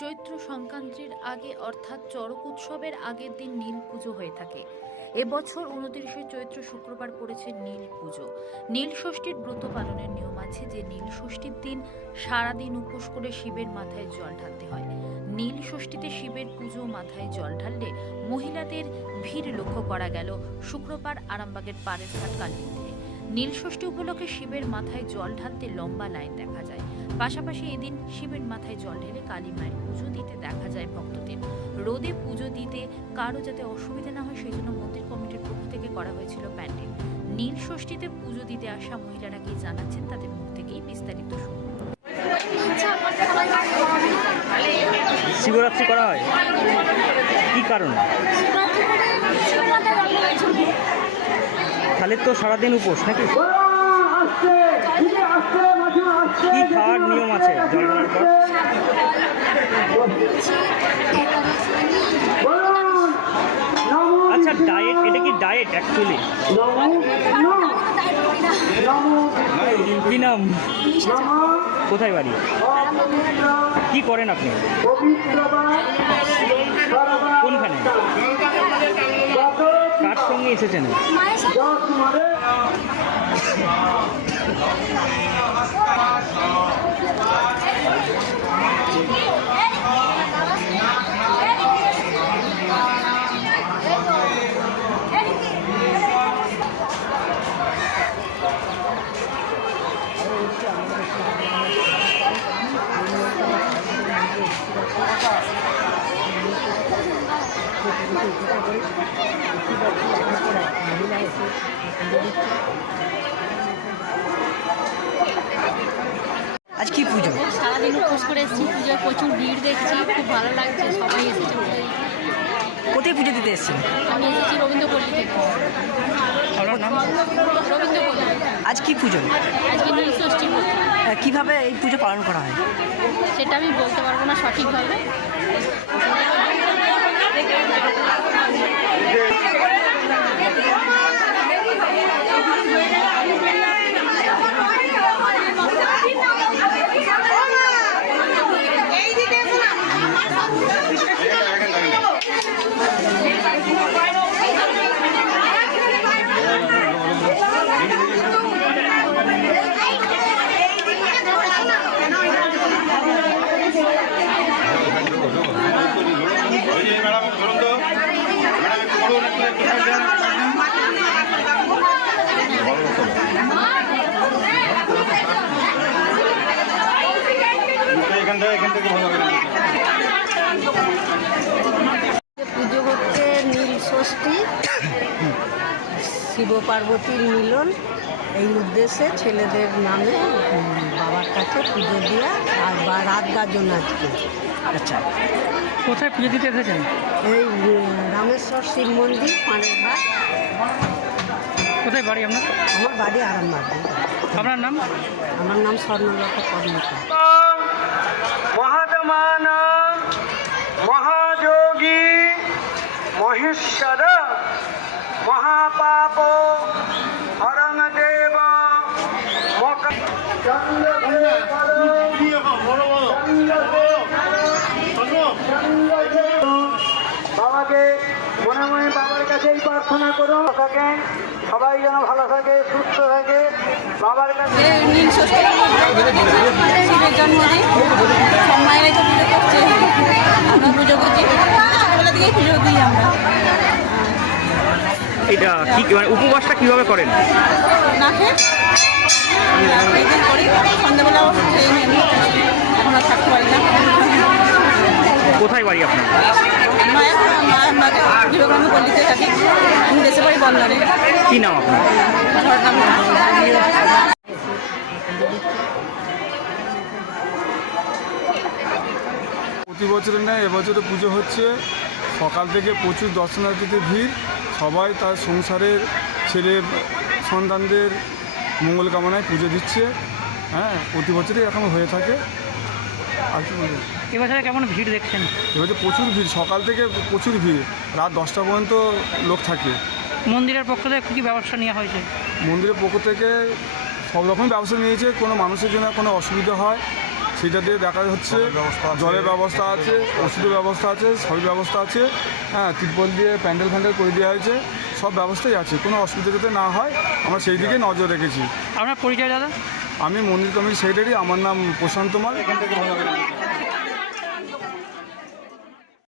চৈত্র সংক্রান্তির আগে অর্থাৎ চড়ক উৎসবের আগের দিন নীল পুজো হয়ে থাকে। এবছর 29শে চৈত্র শুক্রবার পড়েছে নীল পুজো। নীল ষষ্ঠীর ব্রত পালনের নিয়ম আছে যে নীল ষষ্ঠীর দিন সারাদিন উপোস করে শিবের মাথায় জল ঢালতে হয়। নীল ষষ্ঠীতে শিবের পুজো মাথায় জল ঢাললে মহিলাদের ভিড় লক্ষ্য করা গেল শুক্রবার আরামবাগের পাড়ের ঘাট কালী মন্দিরে। নীল ষষ্ঠী উপলক্ষে শিবের মাথায় জল ঢালতে লম্বা লাইন দেখা যায়। পাশাপাশি এদিন শিবের মাথায় জল ঢেলে কালী মায়ের পুজো দিতে দেখা যায় ভক্তদের। রোদে পুজো দিতে কারো যাতে অসুবিধা না হয় সেই জন্য মন্দির কমিটির পক্ষ থেকে করা হয়েছিল প্যান্ডেল। নীল ষষ্ঠীতে পুজো দিতে আসা মহিলারা কি জানাচ্ছেন তাদের মুখ থেকেই বিস্তারিত শুনুন। শিবরাত্রি করা হয় কি কারণে? তাহলে তো সারাদিন উপোস নাকি? কি খাওয়ার নিয়ম আছে জল ঢালার পর? আচ্ছা, ডায়েট, এটা কি ডায়েট অ্যাকচুয়ালি? কি নাম? কোথায় বাড়ি? কি করেন আপনি? কোনখানে? কার সঙ্গে এসেছেন? আজ কি পুজো? সারাদিন উপোস করে এসেছি, পুজোয় প্রচুর ভিড় দেখছি, খুব ভালো লাগছে। সবাই এসেছে। কোথায় পুজো দিতে এসেছেন? আমি এসেছি রবীন্দ্রপল্লী থেকে। রবীন্দ্রপল্লী। আজ কি পুজো? আজকে নীল ষষ্ঠী পুজো। কিভাবে এই পুজো পালন করা হয়? সেটা আমি বলতে পারবো না সঠিকভাবে। পুজো হচ্ছে নীল ষষ্ঠী, শিব পার্বতীর মিলন। এই উদ্দেশ্যে ছেলেদের নামে বাবার কাছে পুজো দেওয়া আর বা রাত গাজন আজকে। আচ্ছা, কোথায় পুজো দিতে এসেছেন? এই রামেশ্বর শিব মন্দির, পাড়ের ঘাট। কোথায় বাড়ি আপনার? আমার বাড়ি আরামবাগ। আপনার নাম? আমার নাম স্বর্ণলতা কর্মকার। মহাত্মান মহাযোগী মহেশ্বর মহাপাপ হরণ দেব বাবাকে মনে মনে বাবার কাছেই প্রার্থনা করুন থাকেন, সবাই যেন ভালো থাকে, সুস্থ থাকে। বাবার কাছে নীল ষষ্ঠী শিবের জন্মদিন, সব মায়েরাই তো পুজো করছে, আমরা পুজো করছি। ছোটবেলা থেকেই পুজো দিই আমরা। এটা কি মানে উপবাসটা কিভাবে করেন? না খেয়ে এই দিন করি, সন্ধ্যাবেলাও খেয়ে নিই আমি। এখন আর থাকতে পারি না। কোথায় বাড়ি আপনার? বিবেকানন্দ পল্লীতে থাকি, আমি দেশে বাড়ি বন্দরে। কি নাম আপনার? প্রতি বছরের ন্যায় এবছরে পুজো হচ্ছে। সকাল থেকে প্রচুর দর্শনার্থীদের ভিড়। সবাই তার সংসারের ছেলে সন্তানদের মঙ্গল কামনায় পুজো দিচ্ছে। হ্যাঁ, প্রতি বছরই এখন হয়ে থাকে। আর কি বলবেন? এবছরে কেমন ভিড় দেখছেন? এবছর প্রচুর ভিড়, সকাল থেকে প্রচুর ভিড়, রাত 10টা পর্যন্ত লোক থাকে। মন্দিরের পক্ষ থেকে কী ব্যবস্থা নেওয়া হয়েছে? মন্দিরের পক্ষ থেকে সব রকম ব্যবস্থা নিয়েছে, কোনো মানুষের জন্য কোনো অসুবিধা হয় সেটা দিয়ে দেখা হচ্ছে জলের ব্যবস্থা আছে, ওষুধের ব্যবস্থা আছে, সবই ব্যবস্থা আছে। হ্যাঁ, তিরপল দিয়ে প্যান্ডেল ফ্যান্ডেল করে দেওয়া হয়েছে, সব ব্যবস্থাই আছে, কোনো অসুবিধা যাতে না হয় আমরা সেই দিকে নজর রেখেছি। আপনার পরিচয় দাদা? আমি মন্দির কমিটির সেক্রেটারি, আমার নাম প্রশান্ত মাল।